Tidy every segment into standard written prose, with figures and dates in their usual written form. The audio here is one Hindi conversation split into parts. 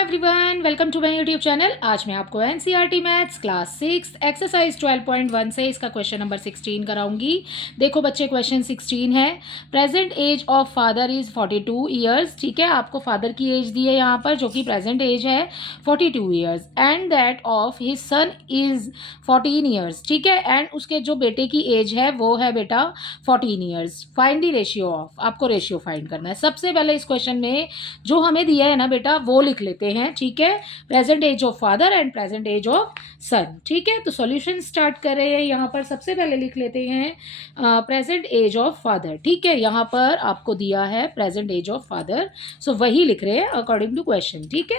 Everyone, welcome to my YouTube channel. आज मैं आपको एनसीईआरटी मैथ्स क्लास 6 एक्सरसाइज 12.1 से इसका क्वेश्चन नंबर 16 कराऊंगी। देखो बच्चे, क्वेश्चन 16 है, present age of father is 42 years. ठीक है, आपको फादर की एज दी है यहाँ पर, जो कि प्रेजेंट एज है 42 years, and that of his sun is 14 years. ठीक है, एंड उसके जो बेटे की एज है वो है बेटा 14 years. Find the ratio of, आपको रेशियो फाइंड करना है। सबसे पहले इस क्वेश्चन में जो हमें दिया है ना बेटा, वो लिख लेते हैं। ठीक है, present age of father and present age of son. ठीक है, तो सॉल्यूशन स्टार्ट कर रहे हैं। यहाँ पर सबसे पहले लिख लेते हैं प्रेजेंट एज ऑफ फादर। ठीक है, यहाँ पर आपको दिया है present age of father, so वही लिख रहे हैं अकॉर्डिंग टू क्वेश्चन। ठीक है,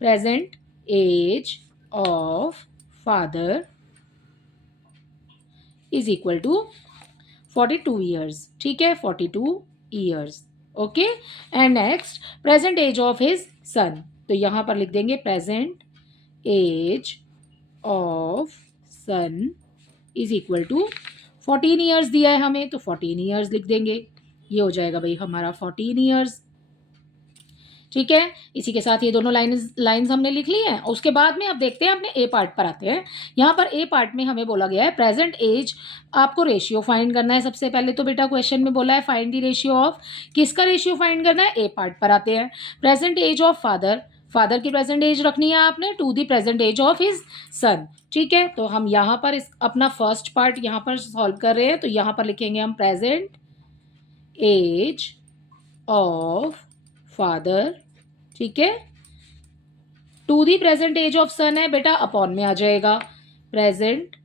present age of father is equal to 42 years. ठीक है, 42 years. Okay, and next present age of his son, तो यहाँ पर लिख देंगे present age of son is equal to 14 years दिया है हमें, तो 14 ईयर्स लिख देंगे। ये हो जाएगा भाई हमारा 14 ईयर्स। ठीक है, इसी के साथ ये दोनों लाइंस हमने लिख ली हैं। उसके बाद में अब देखते हैं अपने ए पार्ट पर आते हैं। यहाँ पर ए पार्ट में हमें बोला गया है प्रेजेंट एज, आपको रेशियो फाइंड करना है। सबसे पहले तो बेटा क्वेश्चन में बोला है फाइंड द रेशियो ऑफ, किसका रेशियो फाइंड करना है? ए पार्ट पर आते हैं। Present age of father, father की प्रेजेंट एज रखनी है आपने to the present age of his son. ठीक है, तो हम यहाँ पर इस अपना फर्स्ट पार्ट यहाँ पर सॉल्व कर रहे हैं, तो यहाँ पर लिखेंगे हम प्रेजेंट एज ऑफ फादर। ठीक है, to the present age of son है बेटा, अपॉन में आ जाएगा प्रेजेंट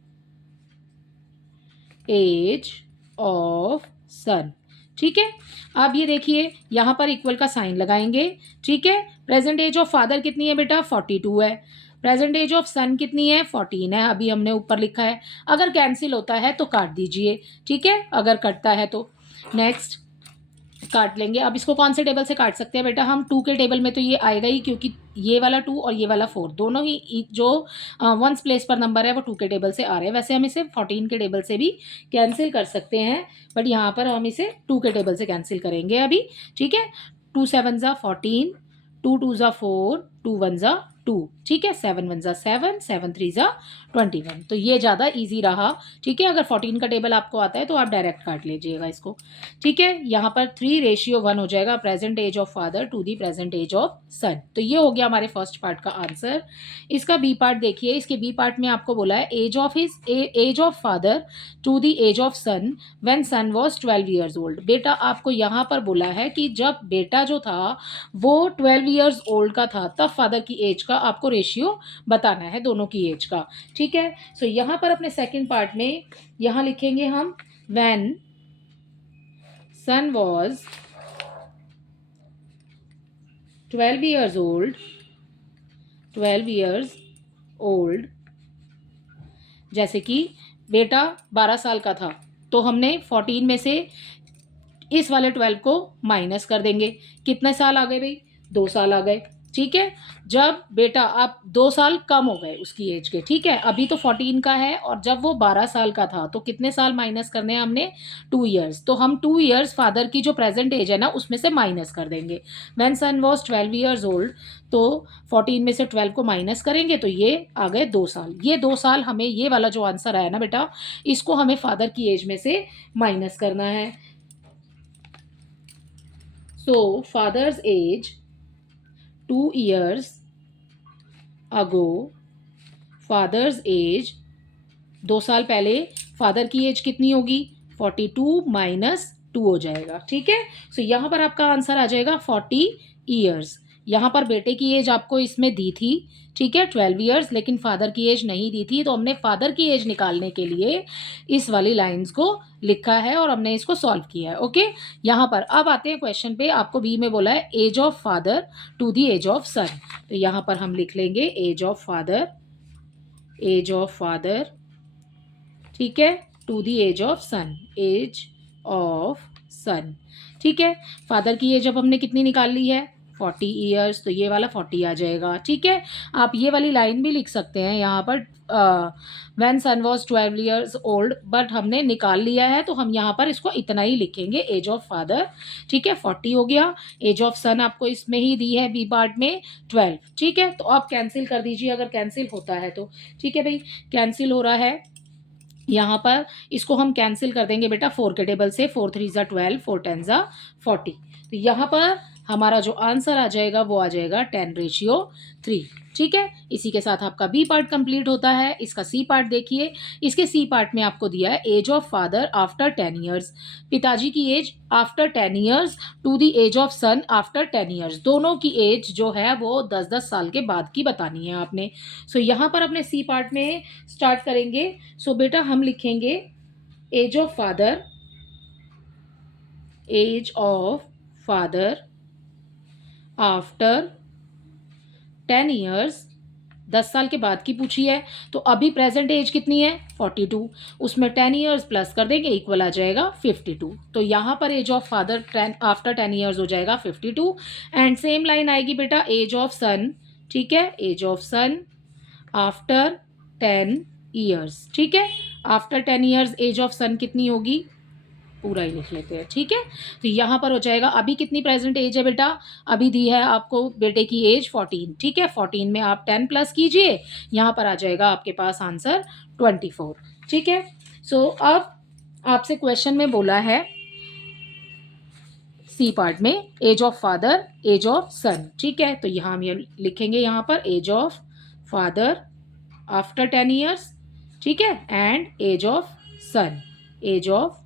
एज ऑफ सन। ठीक है, अब ये देखिए यहां पर इक्वल का साइन लगाएंगे। ठीक है, प्रेजेंट एज ऑफ फादर कितनी है बेटा? 42 है। प्रेजेंट एज ऑफ सन कितनी है? 14 है। अभी हमने ऊपर लिखा है, अगर कैंसिल होता है तो काट दीजिए। ठीक है, अगर कटता है तो नेक्स्ट काट लेंगे। अब इसको कौन से टेबल से काट सकते हैं बेटा? हम 2 के टेबल में तो ये आएगा ही, क्योंकि ये वाला 2 और ये वाला 4 दोनों ही जो वंस प्लेस पर नंबर है वो 2 के टेबल से आ रहे हैं। वैसे हम इसे 14 के टेबल से भी कैंसिल कर सकते हैं, बट यहाँ पर हम इसे 2 के टेबल से कैंसिल करेंगे अभी। ठीक है, 2 7 ज़ा 14, 2 2 ज़ा 4, 2 1 ज़ा 2। ठीक है, 7 1 ज़ा 7, 7 3 ज़ा 21। तो ये ज़्यादा इजी रहा। ठीक है, अगर 14 का टेबल आपको आता है तो आप डायरेक्ट काट लीजिएगा इसको। ठीक है, यहाँ पर 3:1 हो जाएगा present age of father to the present age of son. तो ये हो गया हमारे फर्स्ट पार्ट का आंसर। इसका बी पार्ट देखिए, इसके बी पार्ट में आपको बोला है age of father to the age of son when son was 12 years old. बेटा आपको यहाँ पर बोला है कि जब बेटा जो था वो 12 ईयर्स ओल्ड का था, तब फादर की एज का आपको रेशियो बताना है दोनों की एज का। ठीक है, सो यहाँ पर अपने सेकेंड पार्ट में यहाँ लिखेंगे हम when son was 12 years old, 12 years old। जैसे कि बेटा 12 साल का था, तो हमने 14 में से इस वाले 12 को माइनस कर देंगे। कितने साल आ गए भाई? 2 साल आ गए। ठीक है, जब बेटा आप 2 साल कम हो गए उसकी एज के। ठीक है, अभी तो 14 का है, और जब वो 12 साल का था तो कितने साल माइनस करने हैं हमने? 2 ईयर्स। तो हम 2 ईयर्स फादर की जो प्रेजेंट एज है ना उसमें से माइनस कर देंगे। When son was 12 years old, तो 14 में से 12 को माइनस करेंगे तो ये आ गए 2 साल। ये 2 साल हमें, ये वाला जो आंसर आया ना बेटा, इसको हमें फादर की एज में से माइनस करना है। So father's age 2 years ago, father's age 2 साल पहले, फादर की एज कितनी होगी? 42 माइनस 2 हो जाएगा। ठीक है, सो यहाँ पर आपका आंसर आ जाएगा 40 ईयर्स। यहाँ पर बेटे की एज आपको इसमें दी थी, ठीक है, 12 ईयर्स, लेकिन फादर की एज नहीं दी थी, तो हमने फादर की एज निकालने के लिए इस वाली लाइंस को लिखा है और हमने इसको सॉल्व किया है। ओके, यहाँ पर अब आते हैं क्वेश्चन पे। आपको बी में बोला है age of father to the age of son, तो यहाँ पर हम लिख लेंगे age of father, age of father, ठीक है, to the age of son, age of son. ठीक है, फादर की एज अब हमने कितनी निकाल ली है? 40 ईयर्स, तो ये वाला 40 आ जाएगा। ठीक है, आप ये वाली लाइन भी लिख सकते हैं यहाँ पर, when son was 12 years old, but हमने निकाल लिया है तो हम यहाँ पर इसको इतना ही लिखेंगे, एज ऑफ फादर। ठीक है, 40 हो गया। एज ऑफ सन आपको इसमें ही दी है बी पार्ट में 12। ठीक है, तो आप कैंसिल कर दीजिए अगर कैंसिल होता है तो। ठीक है भाई, कैंसिल हो रहा है यहाँ पर, इसको हम कैंसिल कर देंगे बेटा 4 के टेबल से। 4 3 ज़ा 12, 4 10 ज़ा 40। तो यहाँ पर हमारा जो आंसर आ जाएगा वो आ जाएगा 10:3। ठीक है, इसी के साथ आपका बी पार्ट कंप्लीट होता है। इसका सी पार्ट देखिए, इसके सी पार्ट में आपको दिया है age of father after 10 years, पिताजी की age after 10 years to the age of son after 10 years. दोनों की एज जो है वो 10-10 साल के बाद की बतानी है आपने। सो यहाँ पर अपने सी पार्ट में स्टार्ट करेंगे। सो बेटा हम लिखेंगे age of father, age of father after 10 years, 10 साल के बाद की पूछी है, तो अभी प्रेजेंट एज कितनी है 42, उसमें 10 ईयर्स प्लस कर देंगे, इक्वल आ जाएगा 52। तो यहाँ पर age of father 10 after 10 years हो जाएगा 52। एंड सेम लाइन आएगी बेटा एज ऑफ सन। ठीक है, age of son after 10 years. ठीक है, after 10 years age of son कितनी होगी, पूरा ही लिख लेते हैं। ठीक है, तो यहाँ पर हो जाएगा, अभी कितनी प्रेजेंट एज है बेटा, अभी दी है आपको बेटे की एज 14। ठीक है, 14 में आप 10 प्लस कीजिए, यहाँ पर आ जाएगा आपके पास आंसर 24। ठीक है, सो अब आपसे क्वेश्चन में बोला है सी पार्ट में age of father, age of son. ठीक है, तो यहाँ हम ये लिखेंगे, यहाँ पर age of father after 10 years. ठीक है, and age of son, age of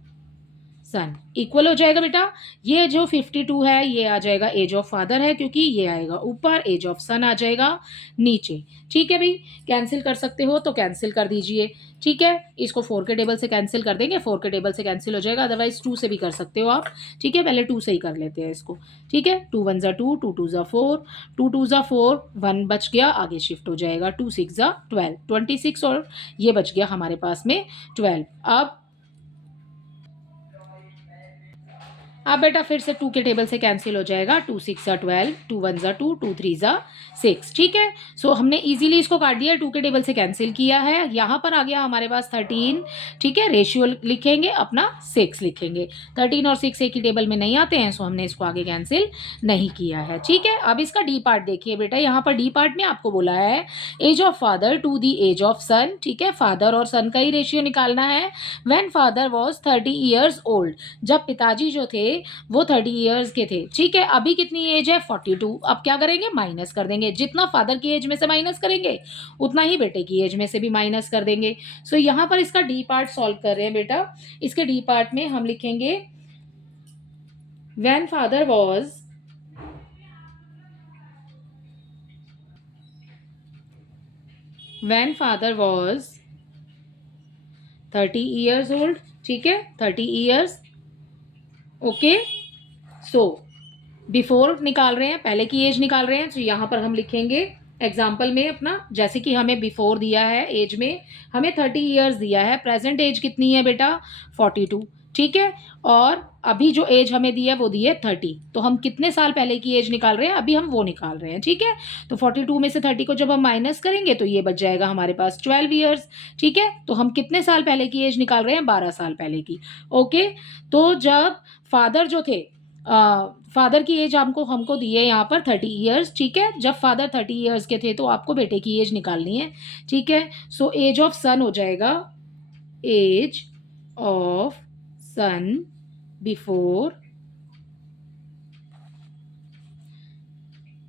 son equal हो जाएगा बेटा। ये जो 52 है ये आ जाएगा एज ऑफ फादर है, क्योंकि ये आएगा ऊपर, एज ऑफ सन आ जाएगा नीचे। ठीक है भाई, कैंसिल कर सकते हो तो कैंसिल कर दीजिए। ठीक है, इसको 4 के टेबल से कैंसिल कर देंगे, 4 के टेबल से कैंसिल हो जाएगा, अदरवाइज 2 से भी कर सकते हो आप। ठीक है, पहले 2 से ही कर लेते हैं इसको। ठीक है, 2 1 ज़ा 2, 2 2 ज़ा 4, 2 2 ज़ा 4, 1 बच गया, आगे शिफ्ट हो जाएगा, 2 6 ज़ा 12, 26, और ये बच गया हमारे पास में 12। अब बेटा फिर से 2 के टेबल से कैंसिल हो जाएगा, 2 6 ज़ा 12, 2 1 ज़ा 2, 2 3 ज़ा 6। ठीक है, सो हमने इजीली इसको काट दिया, 2 के टेबल से कैंसिल किया है। यहाँ पर आ गया हमारे पास 13। ठीक है, रेशियो लिखेंगे अपना 6 लिखेंगे, 13 और 6 एक ही टेबल में नहीं आते हैं, सो हमने इसको आगे कैंसिल नहीं किया है। ठीक है, अब इसका डी पार्ट देखिए बेटा, यहाँ पर डी पार्ट में आपको बोला है age of father to the age of son. ठीक है, फादर और सन का ही रेशियो निकालना है। When father was 30 years old, जब पिताजी जो थे वो 30 ईयर्स के थे। ठीक है, अभी कितनी एज है 42। अब क्या करेंगे, माइनस कर देंगे, जितना फादर की एज में से माइनस करेंगे उतना ही बेटे की एज में से भी माइनस कर देंगे। सो यहाँ पर इसका डी पार्ट सॉल्व कर रहे हैं बेटा। इसके डी पार्ट में हम लिखेंगे when father was when father was 30 years old. ठीक है, 30 ईयर्स। ओके, सो बिफोर निकाल रहे हैं, पहले की एज निकाल रहे हैं, तो यहाँ पर हम लिखेंगे एग्जाम्पल में अपना, जैसे कि हमें बिफोर दिया है एज में, हमें 30 ईयर्स दिया है, प्रेजेंट एज कितनी है बेटा 42। ठीक है, और अभी जो एज हमें दी है वो दी है 30, तो हम कितने साल पहले की एज निकाल रहे हैं, अभी हम वो निकाल रहे हैं। ठीक है, तो 42 में से 30 को जब हम माइनस करेंगे तो ये बच जाएगा हमारे पास 12 ईयर्स। ठीक है, तो हम कितने साल पहले की एज निकाल रहे हैं, 12 साल पहले की। ओके, तो जब फादर जो थे, फादर की एज हमको दी है यहाँ पर 30 ईयर्स। ठीक है, जब फादर 30 ईयर्स के थे तो आपको बेटे की एज निकालनी है। ठीक है, सो एज ऑफ सन हो जाएगा age of son before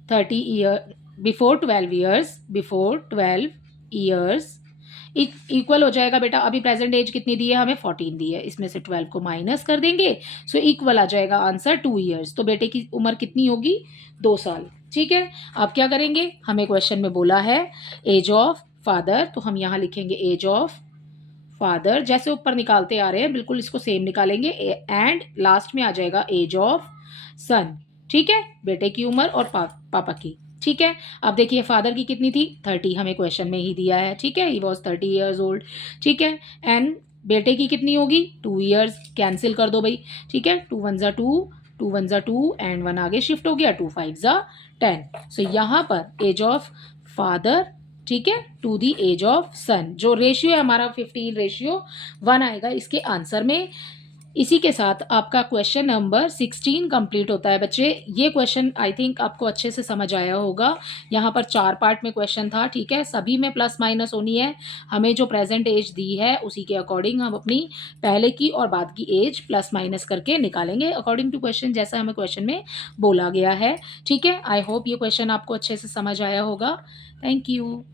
30 year, before 12 years, before 12 years equal हो जाएगा बेटा। अभी प्रेजेंट एज कितनी दी है, हमें 14 दी है, इसमें से 12 को माइनस कर देंगे, सो इक्वल आ जाएगा आंसर 2 ईयर्स। तो बेटे की उम्र कितनी होगी, 2 साल। ठीक है, अब क्या करेंगे, हमें क्वेश्चन में बोला है एज ऑफ फादर, तो हम यहाँ लिखेंगे एज ऑफ फादर, जैसे ऊपर निकालते आ रहे हैं बिल्कुल इसको सेम निकालेंगे, एंड लास्ट में आ जाएगा एज ऑफ सन। ठीक है, बेटे की उम्र और पापा की। ठीक है, अब देखिए फादर की कितनी थी 30, हमें क्वेश्चन में ही दिया है। ठीक है, ही वॉज 30 ईयर्स ओल्ड। ठीक है, एंड बेटे की कितनी होगी 2 ईयर्स, कैंसिल कर दो भाई। ठीक है, 2 1 ज़ा 2, 2 1 ज़ा 2 एंड 1 आगे शिफ्ट हो गया, 2 5 ज़ा 10। सो यहाँ पर एज ऑफ फादर, ठीक है, टू दी एज ऑफ सन, जो रेशियो है हमारा 15:1 आएगा इसके आंसर में। इसी के साथ आपका क्वेश्चन नंबर 16 कंप्लीट होता है बच्चे। ये क्वेश्चन आई थिंक आपको अच्छे से समझ आया होगा। यहाँ पर 4 पार्ट में क्वेश्चन था, ठीक है, सभी में प्लस माइनस होनी है। हमें जो प्रेजेंट एज दी है उसी के अकॉर्डिंग हम अपनी पहले की और बाद की एज प्लस माइनस करके निकालेंगे अकॉर्डिंग टू क्वेश्चन, जैसा हमें क्वेश्चन में बोला गया है। ठीक है, आई होप ये क्वेश्चन आपको अच्छे से समझ आया होगा। Thank you.